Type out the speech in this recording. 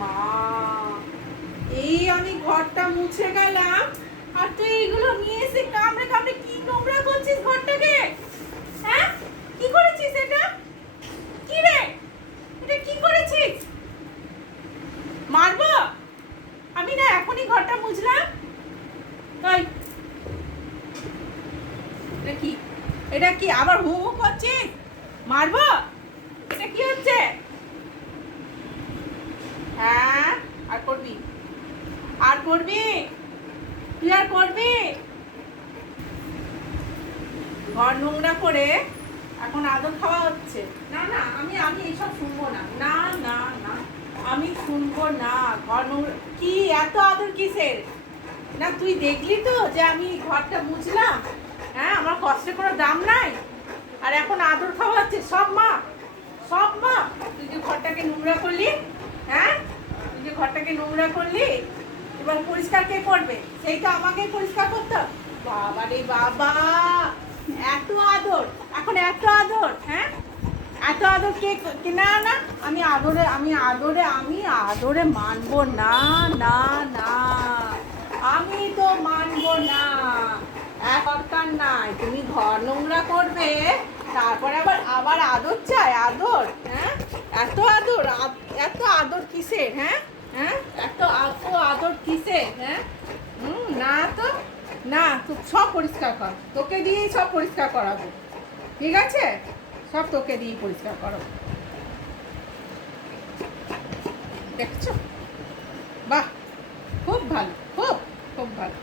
মা, এই আমি ঘরটা মুছে গেলাম আর তুই এইগুলো নিয়ে এসে কামড়ে কামড়ে কি নোংরা করছিস ঘরটাকে? হ্যাঁ, কি করেছিস এটা? কি রে, এটা কি করেছিস? মারবো আমি না, এখনই ঘরটা মুছলাম। তাই এটা কি, এটা কি আবার হু হু করছিস? মারবো? এটা কি হচ্ছে? হ্যাঁ, আর করবি? আর করবি? তুই আর করবি? ঘর নোংরা করে এখন আদর খাওয়া হচ্ছে? না না, আমি আমি এইসব শুনবো না। না না না, আমি শুনবো না। ঘর নোংরা কি, এত আদর কিসের? না তুই দেখলি তো যে আমি ঘরটা মুছলাম? হ্যাঁ, আমার কষ্টের কোনো দাম নাই? আর এখন আদর খাওয়া হচ্ছে? সব মা, সব মা। তুই যে ঘরটাকে নোংরা করলি, হ্যাঁ, তুই যে ঘরটাকে নোংরা করলি, এবার পরিষ্কার কে করবে? সেই তো আমাকেই পরিষ্কার করতে হবে। বাবা রে বাবা, এত আদর, এখন এত আদর? হ্যাঁ, এত আদর কে? না না, আমি আদরে, আমি আদরে, আমি আদরে মানবো না। না না, আমি তো মানবো না। দরকার নাই, তুমি ঘর নোংরা করবে তারপরে আবার আবার আদর চাই? আদর? হ্যাঁ, এত আদর, এত আদর কিসের? হ্যাঁ হ্যাঁ, এত আদর কিসের? হ্যাঁ, না তো, না তো, সব পরিষ্কার কর, তোকে দিয়েই সব পরিষ্কার করাবো। ঠিক আছে, সব তোকে দিয়েই পরিষ্কার করাবো। দেখছো? বাহ, খুব ভালো, খুব খুব ভালো।